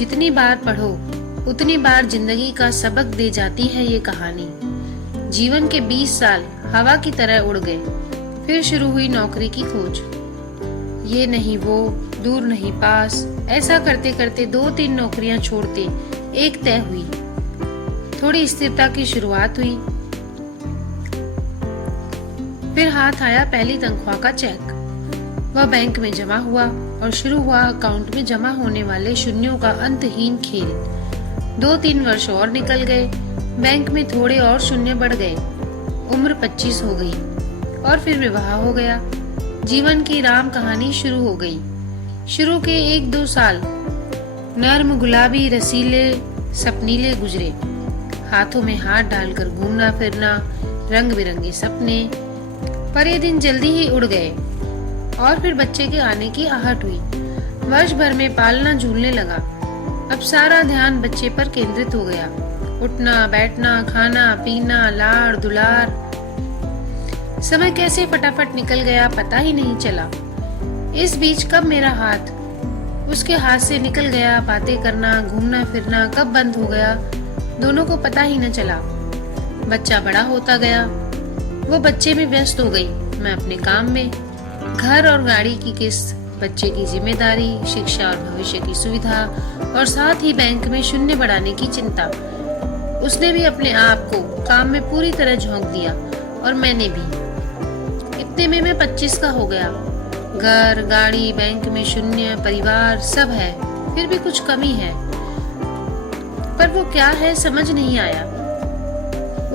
जितनी बार पढ़ो उतनी बार जिंदगी का सबक दे जाती है ये कहानी। जीवन के 20 साल हवा की तरह उड़ गए। फिर शुरू हुई नौकरी की खोज। ये नहीं वो, दूर नहीं पास, ऐसा करते करते 2-3 नौकरियां छोड़ते एक तय हुई। थोड़ी स्थिरता की शुरुआत हुई। फिर हाथ आया पहली तनख्वाह का चेक। वह बैंक में जमा हुआ और शुरू हुआ अकाउंट में जमा होने वाले शून्यों का अंतहीन खेल। 2-3 वर्ष और निकल गए। बैंक में थोड़े और शून्य बढ़ गए। उम्र 25 हो गई और फिर विवाह हो गया। जीवन की राम कहानी शुरू हो गई। शुरू के 1-2 साल नर्म, गुलाबी, रसीले, सपनीले गुजरे। हाथों में हाथ डालकर घूमना फिरना, रंग बिरंगे सपने। पर ये दिन जल्दी ही उड़ गए और फिर बच्चे के आने की आहट हुई। वर्ष भर में पालना झूलने लगा। अब सारा ध्यान बच्चे पर केंद्रित हो गया। उठना बैठना, खाना पीना, लाड़ दुलार। समय कैसे फटाफट निकल गया पता ही नहीं चला। इस बीच कब मेरा हाथ उसके हाथ से निकल गया, बातें करना, घूमना फिरना कब बंद हो गया, दोनों को पता ही न चला। बच्चा बड़ा होता गया। वो बच्चे में व्यस्त हो गई, मैं अपने काम में। घर और गाड़ी की किस्त, बच्चे की जिम्मेदारी, शिक्षा और भविष्य की सुविधा और साथ ही बैंक में शून्य बढ़ाने की चिंता। उसने भी अपने आप को काम में पूरी तरह झोंक दिया और मैंने भी। इतने में मैं 25 का हो गया। घर, गाड़ी, बैंक में शून्य, परिवार सब है, फिर भी कुछ कमी है। पर वो क्या है समझ नहीं आया।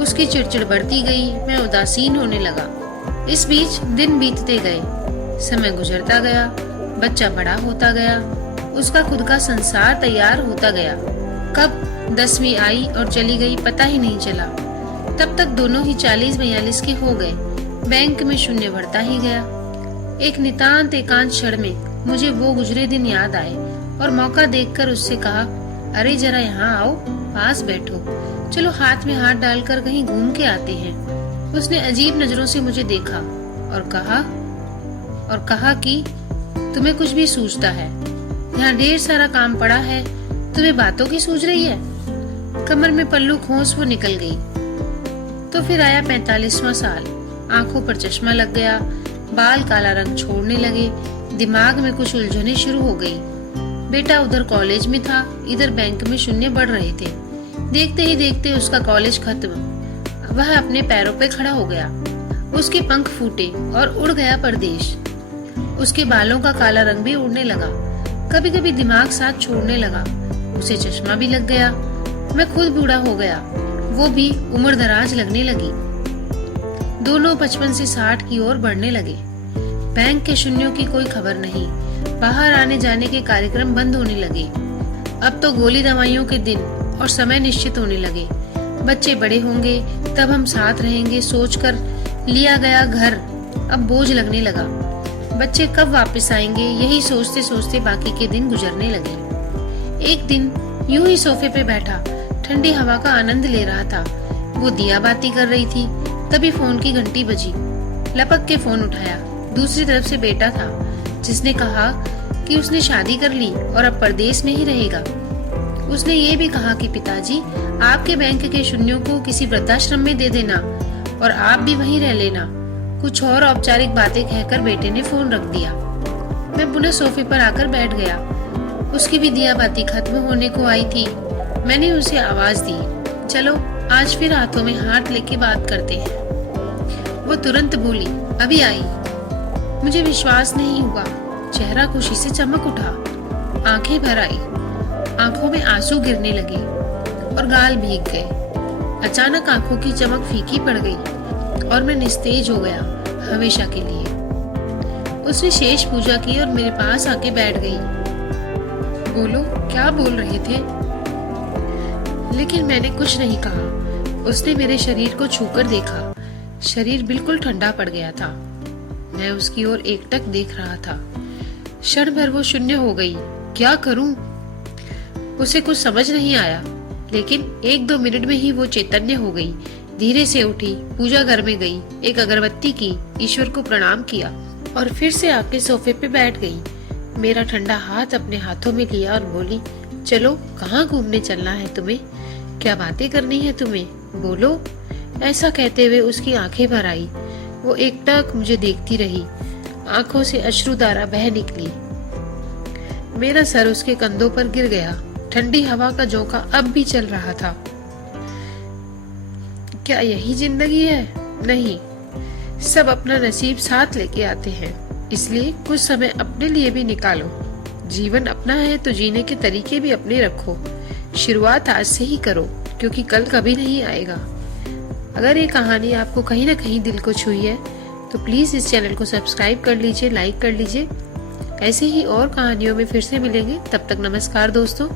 उसकी चिड़चिड़ बढ़ती गई, मैं उदासीन होने लगा। इस बीच दिन बीतते गए, समय गुजरता गया, बच्चा बड़ा होता गया, उसका खुद का संसार तैयार होता गया। कब 10वीं आई और चली गई पता ही नहीं चला। तब तक दोनों ही 40-42 के हो गए। बैंक में शून्य बढ़ता ही गया। एक नितांत एकांत क्षण में मुझे वो गुजरे दिन याद आए और मौका देखकर उससे कहा, अरे जरा यहाँ आओ, पास बैठो, चलो हाथ में हाथ डालकर कहीं घूम के आते हैं। उसने अजीब नजरों से मुझे देखा और कहा कि तुम्हें कुछ भी सूझता है? यहाँ ढेर सारा काम पड़ा है, तुम्हें बातों की सूझ रही है? कमर में पल्लू खोस वो निकल गई। तो फिर आया 45वां साल। आंखों पर चश्मा लग गया, बाल काला रंग छोड़ने लगे, दिमाग में कुछ उलझने शुरू हो गई। बेटा उधर कॉलेज में था, इधर बैंक में शून्य बढ़ रहे थे। देखते ही देखते उसका कॉलेज खत्म। वह अपने पैरों पे खड़ा हो गया। उसके पंख फूटे और उड़ गया परदेश। उसके बालों का काला रंग भी उड़ने लगा। कभी कभी दिमाग साथ छोड़ने लगा। उसे चश्मा भी लग गया। मैं खुद बूढ़ा हो गया, वो भी उम्र दराज लगने लगी। दोनों 55 से 60 की ओर बढ़ने लगे। बैंक के शून्यों की कोई खबर नहीं। बाहर आने जाने के कार्यक्रम बंद होने लगे। अब तो गोली दवाइयों के दिन और समय निश्चित होने लगे। बच्चे बड़े होंगे तब हम साथ रहेंगे सोचकर लिया गया घर अब बोझ लगने लगा। बच्चे कब वापस आएंगे यही सोचते सोचते बाकी के दिन गुजरने लगे। एक दिन यूं ही सोफे पे बैठा ठंडी हवा का आनंद ले रहा था। वो दिया बाती कर रही थी, तभी फोन की घंटी बजी। लपक के फोन उठाया। दूसरी तरफ से बेटा था, जिसने कहा कि उसने शादी कर ली और अब परदेश में ही रहेगा। उसने ये भी कहा कि पिताजी आपके बैंक के शून्यों को किसी वृद्धाश्रम में दे देना और आप भी वहीं रह लेना। कुछ और औपचारिक बातें कहकर बेटे ने फोन रख दिया। मैं पुनः सोफे पर आकर बैठ गया। उसकी भी दिया बाती खत्म होने को आई थी। मैंने उसे आवाज दी, चलो आज फिर हाथों में हाथ लेके बात करते हैं। वो तुरंत बोली, अभी आई। मुझे विश्वास नहीं हुआ। चेहरा खुशी से चमक उठा, आंखें भर आई, आंखों में आंसू गिरने लगे और गाल भीग गए। अचानक आंखों की चमक फीकी पड़ गई और मैं निस्तेज हो गया हमेशा के लिए। उसने शेष पूजा की और मेरे पास आके बैठ गई। बोलो, क्या बोल रहे थे? लेकिन मैंने कुछ नहीं कहा। उसने मेरे शरीर को छूकर देखा। शरीर बिल्कुल ठंडा पड़ गया था। मैं उसकी ओर एकटक देख रहा था। क्षण भर वो शून्य हो गई। क्या करूं? उसे कुछ समझ नहीं आया, लेकिन 1-2 मिनट में ही वो चैतन्य हो गई। धीरे से उठी, पूजा घर में गई, एक अगरबत्ती की, ईश्वर को प्रणाम किया और फिर से आके सोफे पे बैठ गई। मेरा ठंडा हाथ अपने हाथों में लिया और बोली, चलो, कहाँ घूमने चलना है तुम्हें? क्या बातें करनी है तुम्हें? बोलो। ऐसा कहते हुए उसकी आंखें भर आई। वो एकटक मुझे देखती रही। आंखों से अश्रुधारा बह निकली। मेरा सर उसके कंधों पर गिर गया। ठंडी हवा का झोंका अब भी चल रहा था। क्या यही जिंदगी है? नहीं, सब अपना नसीब साथ लेके आते हैं, इसलिए कुछ समय अपने लिए भी निकालो। जीवन अपना है तो जीने के तरीके भी अपने रखो। शुरुआत आज से ही करो, क्योंकि कल कभी नहीं आएगा। अगर ये कहानी आपको कहीं ना कहीं दिल को छुई है तो प्लीज इस चैनल को सब्सक्राइब कर लीजिए, लाइक कर लीजिए। ऐसे ही और कहानियों में फिर से मिलेंगे। तब तक नमस्कार दोस्तों।